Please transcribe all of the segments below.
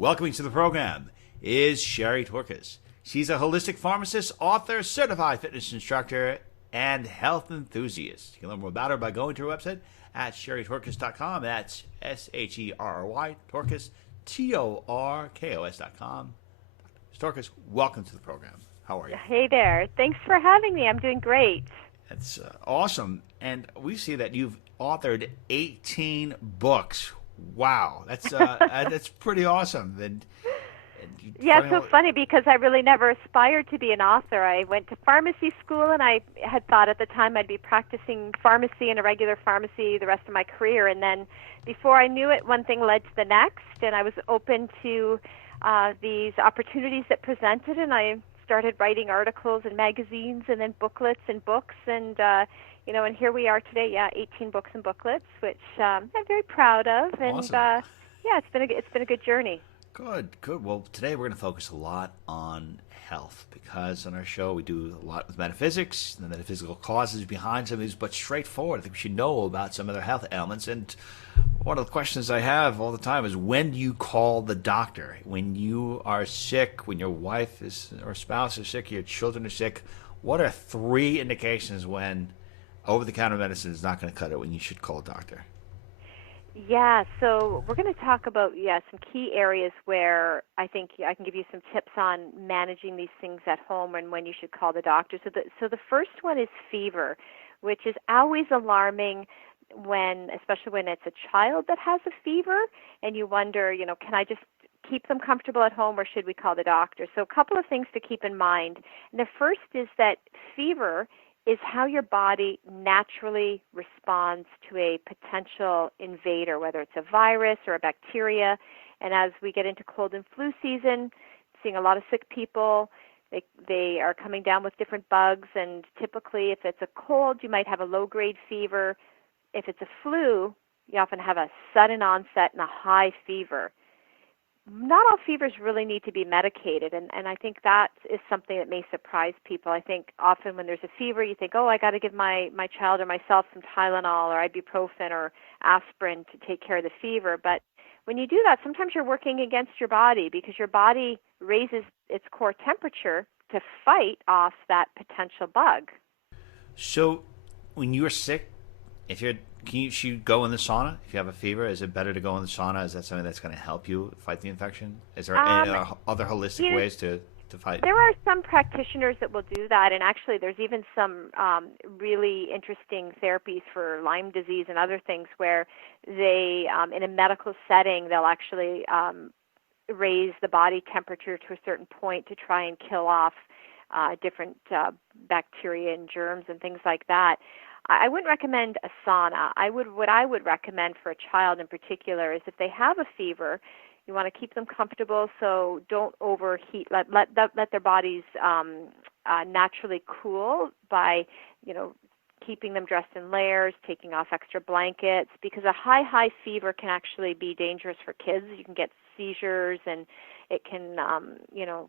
Welcoming to the program is Sherry Torkos. She's a holistic pharmacist, author, certified fitness instructor, and health enthusiast. You can learn more about her by going to her website at sherrytorkos.com. That's SHERRY, Torkos, TORKOS.com. Torkos, welcome to the program. How are you? Hey there. Thanks for having me. I'm doing great. That's awesome. And we see that you've authored 18 books. Wow, that's pretty awesome. Yeah, it's so funny because I really never aspired to be an author. I went to pharmacy school, and I had thought at the time I'd be practicing pharmacy in a regular pharmacy the rest of my career. And then before I knew it, one thing led to the next, and I was open to these opportunities that presented, and I started writing articles and magazines and then booklets and books, and and here we are today. 18 books and booklets, which I'm very proud of, and awesome. it's been a good journey. Good. Well, today we're going to focus a lot on health because on our show we do a lot with metaphysics, the metaphysical causes behind some of these, but straightforward. I think we should know about some of their health ailments. And one of the questions I have all the time is, when do you call the doctor? When you are sick, when your wife or spouse is sick, your children are sick, what are 3 indications when over-the-counter medicine is not going to cut it, when you should call a doctor? Yeah, so we're going to talk about some key areas where I think I can give you some tips on managing these things at home and when you should call the doctor. So the first one is fever, which is always alarming especially when it's a child that has a fever, and you wonder, can I just keep them comfortable at home or should we call the doctor? So a couple of things to keep in mind. And the first is that fever is how your body naturally responds to a potential invader, whether it's a virus or a bacteria. And as we get into cold and flu season, seeing a lot of sick people, they are coming down with different bugs, and typically if it's a cold, you might have a low-grade fever. If it's a flu, you often have a sudden onset and a high fever. Not all fevers really need to be medicated, and I think that is something that may surprise people. I think often when there's a fever, you think, I got to give my child or myself some Tylenol or ibuprofen or aspirin to take care of the fever. But when you do that, sometimes you're working against your body because your body raises its core temperature to fight off that potential bug. So when you're sick, can you go in the sauna if you have a fever? Is it better to go in the sauna? Is that something that's going to help you fight the infection? Is there any other holistic ways to fight? There are some practitioners that will do that, and actually there's even some really interesting therapies for Lyme disease and other things where they, in a medical setting, they'll actually raise the body temperature to a certain point to try and kill off different bacteria and germs and things like that. I wouldn't recommend a sauna. What I would recommend for a child in particular is if they have a fever, you want to keep them comfortable, so don't overheat. Let their bodies naturally cool by, keeping them dressed in layers, taking off extra blankets, because a high fever can actually be dangerous for kids. You can get seizures, and it can,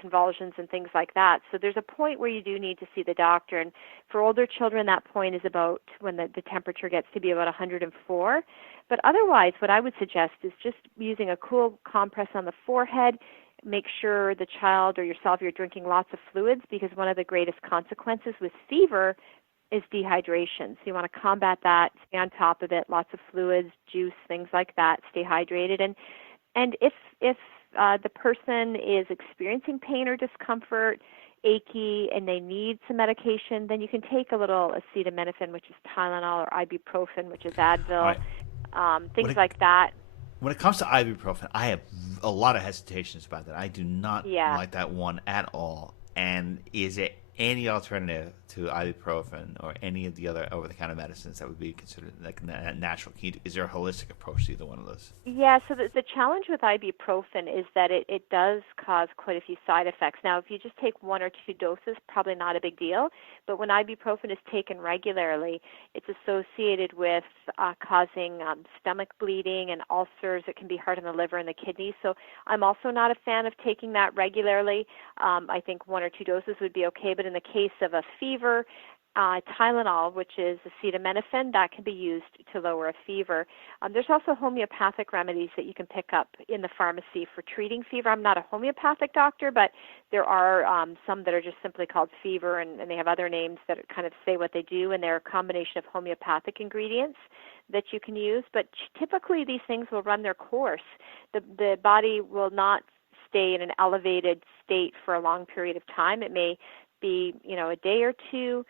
convulsions and things like that. So there's a point where you do need to see the doctor. And for older children, that point is about when the temperature gets to be about 104. But otherwise, what I would suggest is just using a cool compress on the forehead. Make sure the child or yourself, you're drinking lots of fluids, because one of the greatest consequences with fever is dehydration. So you want to combat that, stay on top of it, lots of fluids, juice, things like that, stay hydrated. And if the person is experiencing pain or discomfort, achy, and they need some medication, then you can take a little acetaminophen, which is Tylenol, or ibuprofen, which is Advil, things like that. When it comes to ibuprofen, I have a lot of hesitations about that. I do not like that one at all. And is it any alternative to ibuprofen or any of the other over-the-counter medicines that would be considered like natural? Is there a holistic approach to either one of those? Yeah, so the challenge with ibuprofen is that it does cause quite a few side effects. Now, if you just take 1 or 2 doses, probably not a big deal. But when ibuprofen is taken regularly, it's associated with causing stomach bleeding and ulcers. It can be hard on the liver and the kidneys. So I'm also not a fan of taking that regularly. I think 1 or 2 doses would be okay. But in the case of a fever, Tylenol, which is acetaminophen, that can be used to lower a fever. There's also homeopathic remedies that you can pick up in the pharmacy for treating fever. I'm not a homeopathic doctor, but there are some that are just simply called fever, and they have other names that kind of say what they do, and they're a combination of homeopathic ingredients that you can use. But typically these things will run their course. The body will not stay in an elevated state for a long period of time. It may be, a day or two,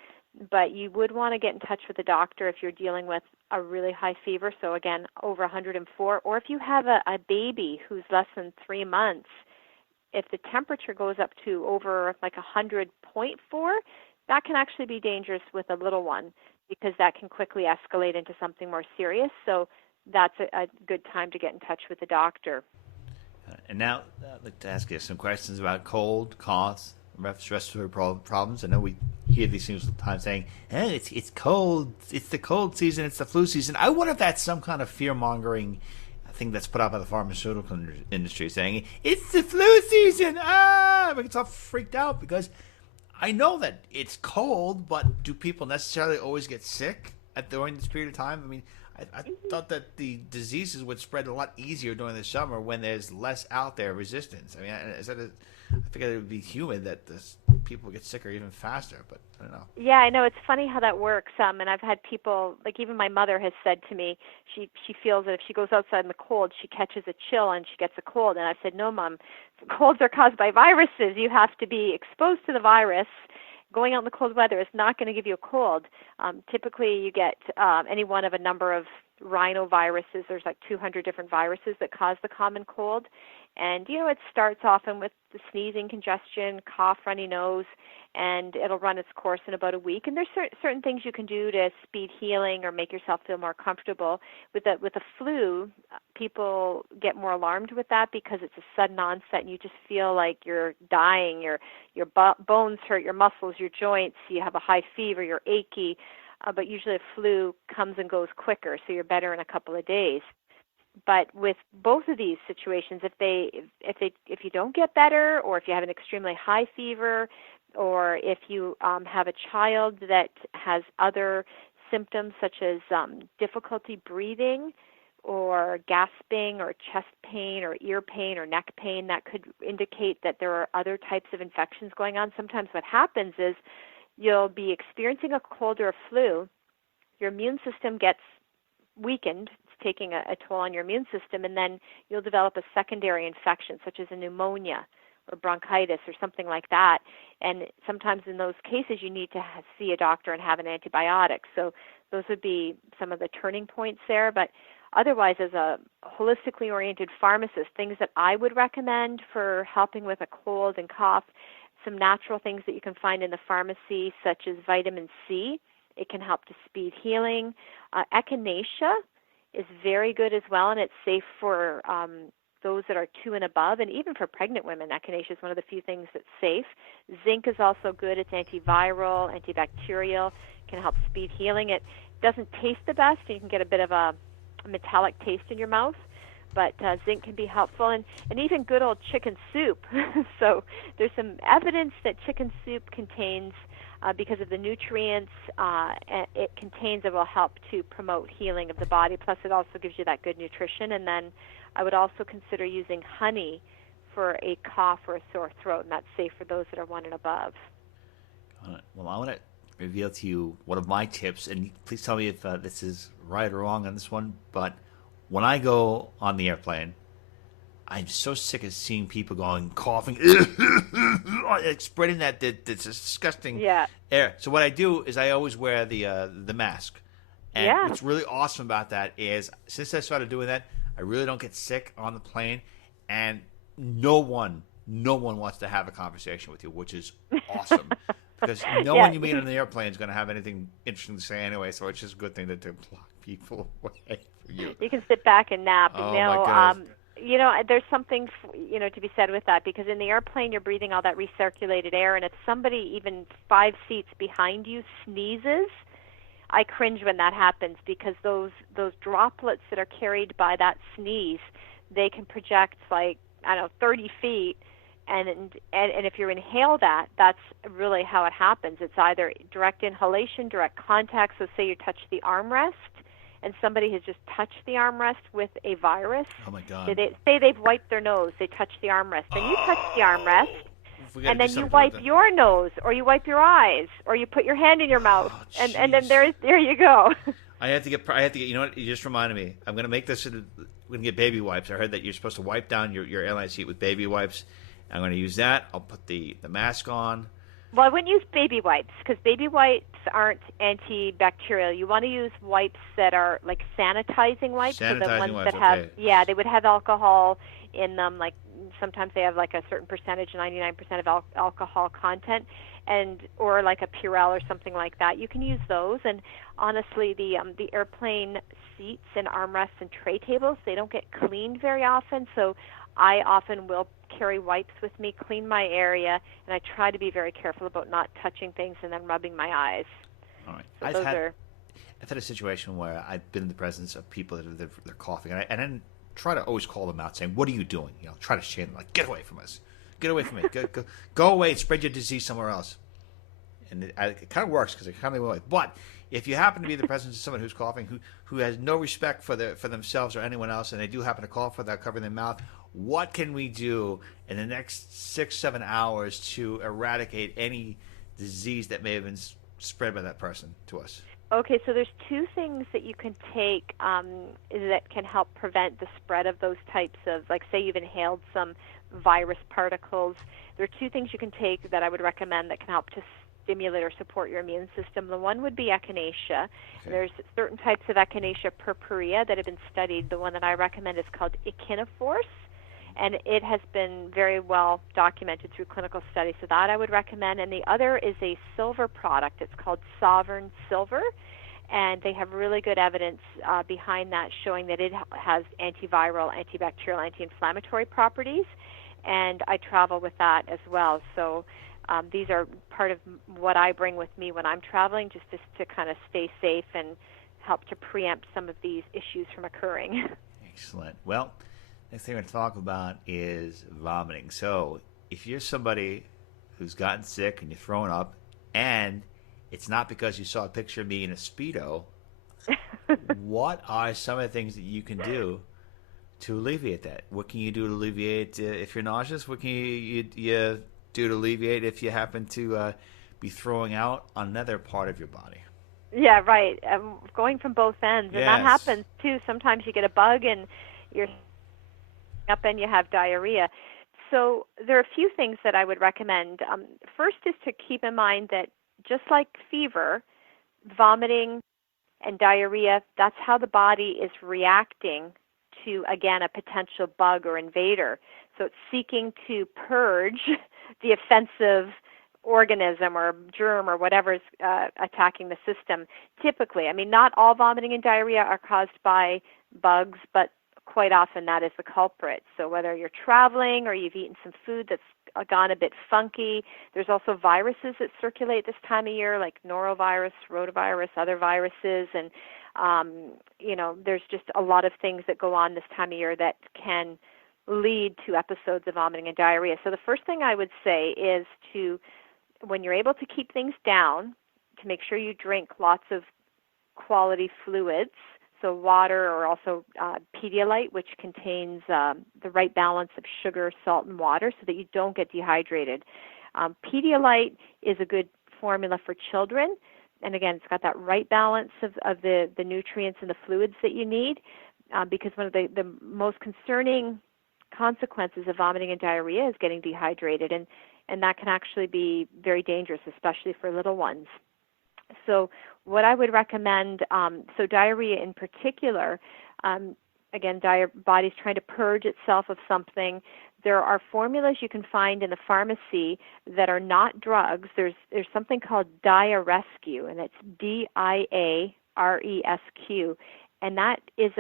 but you would want to get in touch with a doctor if you're dealing with a really high fever, so again, over 104, or if you have a baby who's less than 3 months. If the temperature goes up to over like 100.4, that can actually be dangerous with a little one because that can quickly escalate into something more serious, so that's a good time to get in touch with the doctor. And now I'd like to ask you some questions about cold, coughs, respiratory problems. I know we hear these things all the time saying, hey, it's cold, it's the cold season, it's the flu season. I wonder if that's some kind of fear-mongering thing that's put out by the pharmaceutical industry saying, it's the flu season, we get all freaked out because I know that it's cold, but do people necessarily always get sick during this period of time? I mean, I thought that the diseases would spread a lot easier during the summer when there's less out there resistance. I mean, I figured it would be human that people get sicker even faster, but I don't know. Yeah, I know. It's funny how that works. And I've had people, like even my mother has said to me, she feels that if she goes outside in the cold, she catches a chill and she gets a cold. And I said, no, Mom, colds are caused by viruses. You have to be exposed to the virus. Going out in the cold weather is not going to give you a cold. Typically, you get any one of a number of rhinoviruses. There's like 200 different viruses that cause the common cold. And, it starts often with the sneezing, congestion, cough, runny nose, and it'll run its course in about a week. And there's certain things you can do to speed healing or make yourself feel more comfortable. With the flu, people get more alarmed with that because it's a sudden onset and you just feel like you're dying. Your bones hurt, your muscles, your joints. You have a high fever, you're achy. But usually a flu comes and goes quicker, so you're better in a couple of days. But with both of these situations, if you don't get better, or if you have an extremely high fever, or if you have a child that has other symptoms such as difficulty breathing, or gasping, or chest pain, or ear pain, or neck pain, that could indicate that there are other types of infections going on. Sometimes what happens is you'll be experiencing a cold or a flu, your immune system gets weakened, it's taking a toll on your immune system, and then you'll develop a secondary infection such as a pneumonia or bronchitis or something like that. And sometimes in those cases you need to see a doctor and have an antibiotic. So those would be some of the turning points there. But otherwise, as a holistically oriented pharmacist, things that I would recommend for helping with a cold and cough, some natural things that you can find in the pharmacy such as vitamin C. It can help to speed healing. Echinacea is very good as well, and it's safe for those that are 2 and above, and even for pregnant women. Echinacea is one of the few things that's safe. Zinc is also good. It's antiviral, antibacterial, can help speed healing. It doesn't taste the best, and you can get a bit of a metallic taste in your mouth, but zinc can be helpful, and even good old chicken soup. So there's some evidence that chicken soup contains, because of the nutrients it contains, that will help to promote healing of the body. Plus, it also gives you that good nutrition. And then I would also consider using honey for a cough or a sore throat, and that's safe for those that are 1 and above. Well, I want to reveal to you one of my tips, and please tell me if this is right or wrong on this one, but when I go on the airplane, I'm so sick of seeing people going coughing, spreading that disgusting air. So what I do is I always wear the mask. And what's really awesome about that is since I started doing that, I really don't get sick on the plane, and no one wants to have a conversation with you, which is awesome. Because no one you meet on the airplane is going to have anything interesting to say anyway, so it's just a good thing to block people away from you. You can sit back and nap. Oh, my goodness. There's something, to be said with that, because in the airplane you're breathing all that recirculated air, and if somebody even 5 seats behind you sneezes, I cringe when that happens, because those droplets that are carried by that sneeze, they can project 30 feet, And if you inhale that, that's really how it happens. It's either direct inhalation, direct contact. So say you touch the armrest, and somebody has just touched the armrest with a virus. Oh my God. Say they've wiped their nose, they touch the armrest, then you touch the armrest, We got to and do then you something wipe with that. your nose, or you wipe your eyes, or you put your hand in your mouth, Oh, and then jeez. there you go. I have to get. You know what? You just reminded me. I'm gonna make this. We're gonna get baby wipes. I heard that you're supposed to wipe down your airline seat with baby wipes. I'm gonna use that. I'll put the mask on. Well, I wouldn't use baby wipes because baby wipes aren't antibacterial. You want to use wipes that are like sanitizing wipes, so the Sanitizing ones wipes. that have, Okay. yeah, they would have alcohol in them. Like sometimes they have like a certain percentage, 99% of alcohol content, and or like a Purell or something like that. You can use those. And honestly, the airplane seats and armrests and tray tables, they don't get cleaned very often, so I often will carry wipes with me, clean my area, and I try to be very careful about not touching things and then rubbing my eyes. All right. So I've had a situation where I've been in the presence of people that they're coughing, and then try to always call them out, saying, "What are you doing?" You know, try to shame them, like, "Get away from us! Get away from me! Go away and spread your disease somewhere else." And it kind of works because it kind of away. But if you happen to be in the presence of someone who's coughing, who has no respect for themselves or anyone else, and they do happen to cough without covering their mouth, what can we do in the next 6-7 hours to eradicate any disease that may have been spread by that person to us? Okay, so there's two things that you can take that can help prevent the spread of those types of, like say you've inhaled some virus particles. There are two things you can take that I would recommend that can help to stimulate or support your immune system. The one would be echinacea. Okay. There's certain types of echinacea purpurea that have been studied. The one that I recommend is called echinophorus, and it has been very well documented through clinical studies. So that I would recommend. And the other is a silver product. It's called Sovereign Silver, and they have really good evidence behind that showing that it has antiviral, antibacterial, anti-inflammatory properties, and I travel with that as well. So these are part of what I bring with me when I'm traveling, just to kind of stay safe and help to preempt some of these issues from occurring. Excellent. Well, next thing we're going to talk about is vomiting. So if you're somebody who's gotten sick and you're throwing up, and it's not because you saw a picture of me in a Speedo, what are some of the things that you can do to alleviate that? What can you do to alleviate if you're nauseous? What can you do to alleviate if you happen to be throwing out another part of your body? Yeah, right. Going from both ends. And that Yes. happens, too. Sometimes you get a bug and you're up and you have diarrhea. So there are a few things that I would recommend. First is to keep in mind that just like fever, vomiting, and diarrhea, that's how the body is reacting to, again, a potential bug or invader. So it's seeking to purge the offensive organism or germ or whatever's attacking the system. Typically, I mean, not all vomiting and diarrhea are caused by bugs, but quite often that is the culprit. So whether you're traveling or you've eaten some food that's gone a bit funky, there's also viruses that circulate this time of year, like norovirus, rotavirus, other viruses, and there's just a lot of things that go on this time of year that can lead to episodes of vomiting and diarrhea. So the first thing I would say is to, when you're able to keep things down, to make sure you drink lots of quality fluids, so water, or also Pedialyte, which contains the right balance of sugar, salt, and water so that you don't get dehydrated. Pedialyte is a good formula for children, and again, it's got that right balance of the nutrients and the fluids that you need, because one of the most concerning consequences of vomiting and diarrhea is getting dehydrated, and that can actually be very dangerous, especially for little ones. So what I would recommend, so diarrhea in particular, again, body's trying to purge itself of something. There are formulas you can find in the pharmacy that are not drugs. There's something called Diarescu, and it's Diaresq, and that is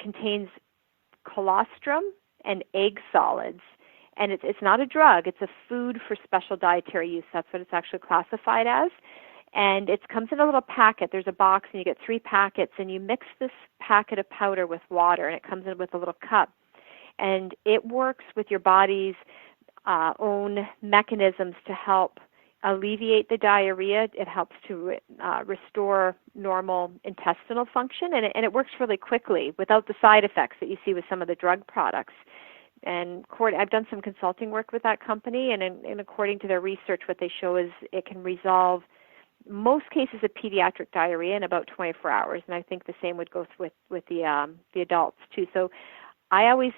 contains colostrum and egg solids. And it's not a drug. It's a food for special dietary use. That's what it's actually classified as. And it comes in a little packet. There's a box, and you get 3 packets, and you mix this packet of powder with water, and it comes in with a little cup. And it works with your body's own mechanisms to help alleviate the diarrhea. It helps to restore normal intestinal function, and it works really quickly without the side effects that you see with some of the drug products. And I've done some consulting work with that company, and according to their research, what they show is it can resolve most cases of pediatric diarrhea in about 24 hours. And I think the same would go with the adults too. So I always,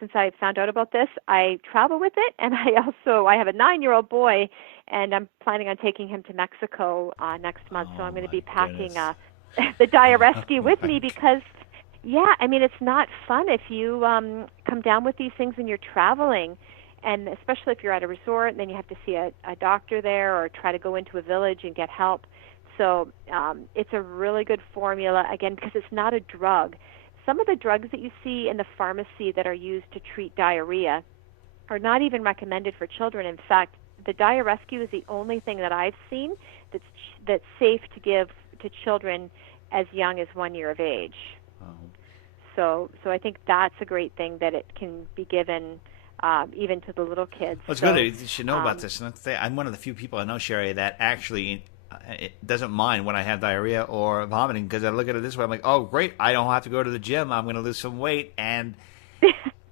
since I found out about this, I travel with it, and I have a 9-year-old boy, and I'm planning on taking him to Mexico next month. So I'm going to be packing the Diarescue with me because, yeah, I mean, it's not fun if you come down with these things and you're traveling, and especially if you're at a resort and then you have to see a doctor there or try to go into a village and get help. So it's a really good formula, again, because it's not a drug. Some of the drugs that you see in the pharmacy that are used to treat diarrhea are not even recommended for children. In fact, the Diarescue is the only thing that I've seen that's safe to give to children as young as 1 year of age. So I think that's a great thing that it can be given even to the little kids. Well, it's good. You should know about this. And I'm one of the few people I know, Sherry, that actually it doesn't mind when I have diarrhea or vomiting, because I look at it this way. I'm like, oh, great, I don't have to go to the gym. I'm going to lose some weight. And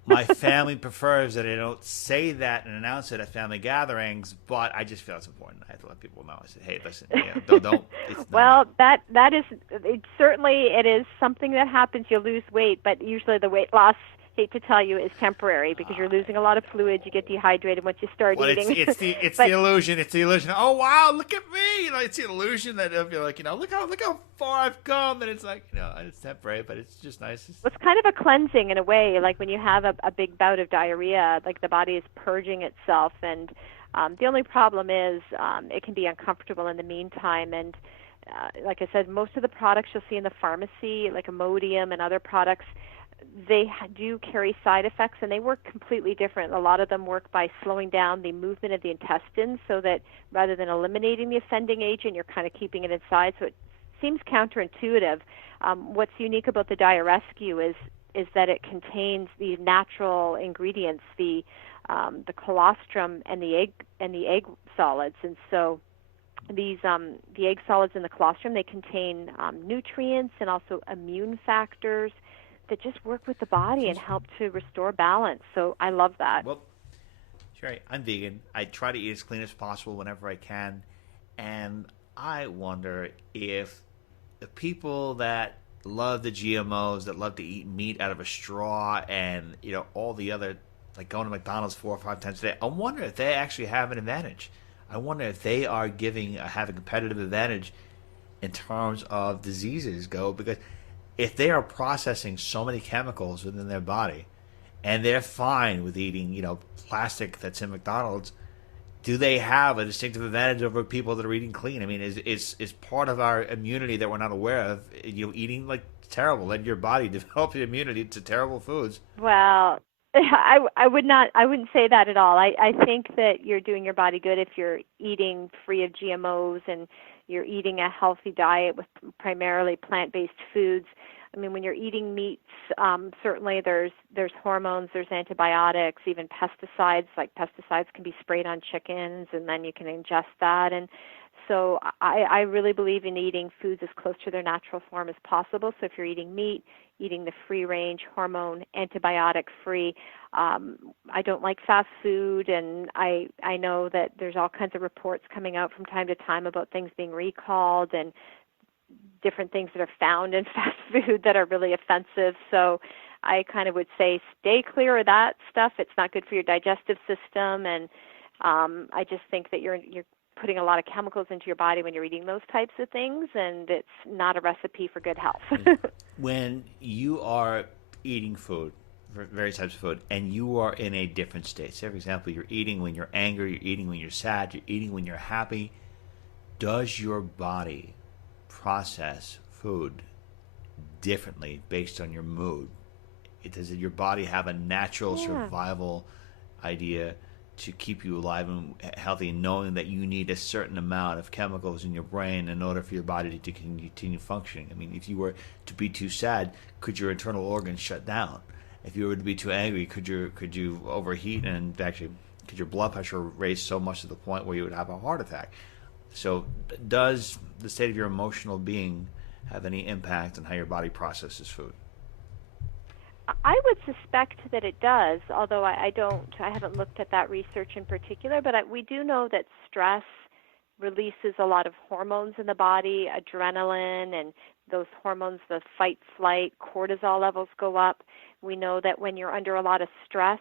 my family prefers that I don't say that and announce it at family gatherings, but I just feel it's important. I have to let people know. I said, hey, listen, don't. Well, that is certainly it is something that happens. You lose weight, but usually the weight loss, hate to tell you, is temporary because you're losing a lot of fluid. You get dehydrated once you start eating. It's the illusion. It's the illusion. Oh wow, look at me! It's the illusion that you're like, look how far I've come, and it's like, it's temporary, but it's just nice. It's kind of a cleansing in a way. Like when you have a big bout of diarrhea, like the body is purging itself, and the only problem is it can be uncomfortable in the meantime. And like I said, most of the products you'll see in the pharmacy, like Imodium and other products, they do carry side effects, and they work completely different. A lot of them work by slowing down the movement of the intestines so that rather than eliminating the offending agent, you're kind of keeping it inside. So it seems counterintuitive. What's unique about the Diarescue is that it contains these natural ingredients, the colostrum and the egg solids. And so these the egg solids and the colostrum, they contain nutrients and also immune factors that just work with the body and help to restore balance. So I love that. Well, Sherry, I'm vegan. I try to eat as clean as possible whenever I can. And I wonder if the people that love the GMOs, that love to eat meat out of a straw and, all the other, like going to McDonald's 4 or 5 times a day, I wonder if they actually have an advantage. I wonder if they are have a competitive advantage in terms of diseases because if they are processing so many chemicals within their body and they're fine with eating, plastic that's in McDonald's, do they have a distinctive advantage over people that are eating clean? I mean, is part of our immunity that we're not aware of, eating like terrible, letting your body develop the immunity to terrible foods? Well, I wouldn't say that at all. I think that you're doing your body good if you're eating free of GMOs and you're eating a healthy diet with primarily plant-based foods. I mean, when you're eating meats, certainly there's hormones, there's antibiotics, even pesticides. Like pesticides can be sprayed on chickens, and then you can ingest that. And so I really believe in eating foods as close to their natural form as possible. So if you're eating meat, eating the free-range, hormone, antibiotic-free. I don't like fast food, and I know that there's all kinds of reports coming out from time to time about things being recalled and different things that are found in fast food that are really offensive. So I kind of would say stay clear of that stuff. It's not good for your digestive system, and I just think that you're putting a lot of chemicals into your body when you're eating those types of things, and it's not a recipe for good health. When you are eating food, various types of food, and you are in a different state, say, for example, you're eating when you're angry, you're eating when you're sad, you're eating when you're happy, does your body process food differently based on your mood? Does your body have a natural survival idea to keep you alive and healthy, knowing that you need a certain amount of chemicals in your brain in order for your body to continue functioning? I mean, if you were to be too sad, could your internal organs shut down? If you were to be too angry, could you overheat and actually because your blood pressure raised so much to the point where you would have a heart attack. So does the state of your emotional being have any impact on how your body processes food? I would suspect that it does, although I haven't looked at that research in particular, but we do know that stress releases a lot of hormones in the body, adrenaline, and those hormones, the fight, flight, cortisol levels go up. We know that when you're under a lot of stress,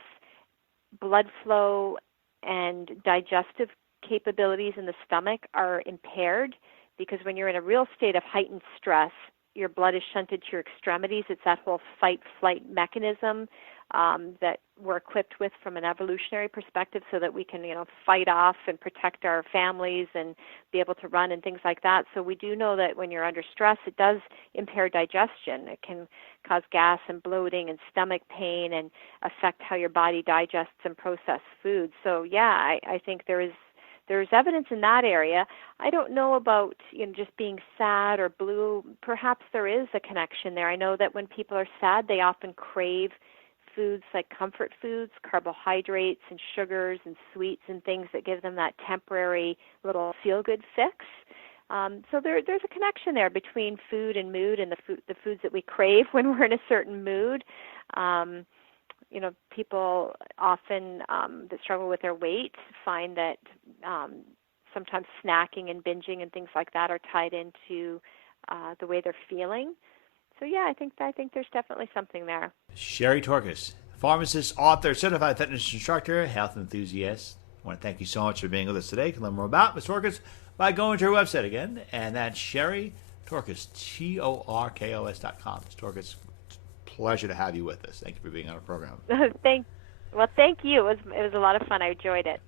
blood flow and digestive capabilities in the stomach are impaired, because when you're in a real state of heightened stress, your blood is shunted to your extremities. It's that whole fight-flight mechanism that we're equipped with from an evolutionary perspective, so that we can, fight off and protect our families and be able to run and things like that. So we do know that when you're under stress, it does impair digestion. It can cause gas and bloating and stomach pain and affect how your body digests and processes food. So yeah, I think there's evidence in that area. I don't know about just being sad or blue. Perhaps there is a connection there. I know that when people are sad, they often crave foods like comfort foods, carbohydrates and sugars and sweets and things that give them that temporary little feel-good fix. So there's a connection there between food and mood, and the foods that we crave when we're in a certain mood. People often that struggle with their weight find that sometimes snacking and binging and things like that are tied into the way they're feeling. So yeah, I think there's definitely something there. Sherry Torkos, pharmacist, author, certified fitness instructor, health enthusiast. I want to thank you so much for being with us today. You can learn more about Ms. Torkos by going to her website again, and that's Sherry Torkos, Torkos.com. Ms. Torkos, pleasure to have you with us. Thank you for being on our program. Thank you. It was a lot of fun. I enjoyed it.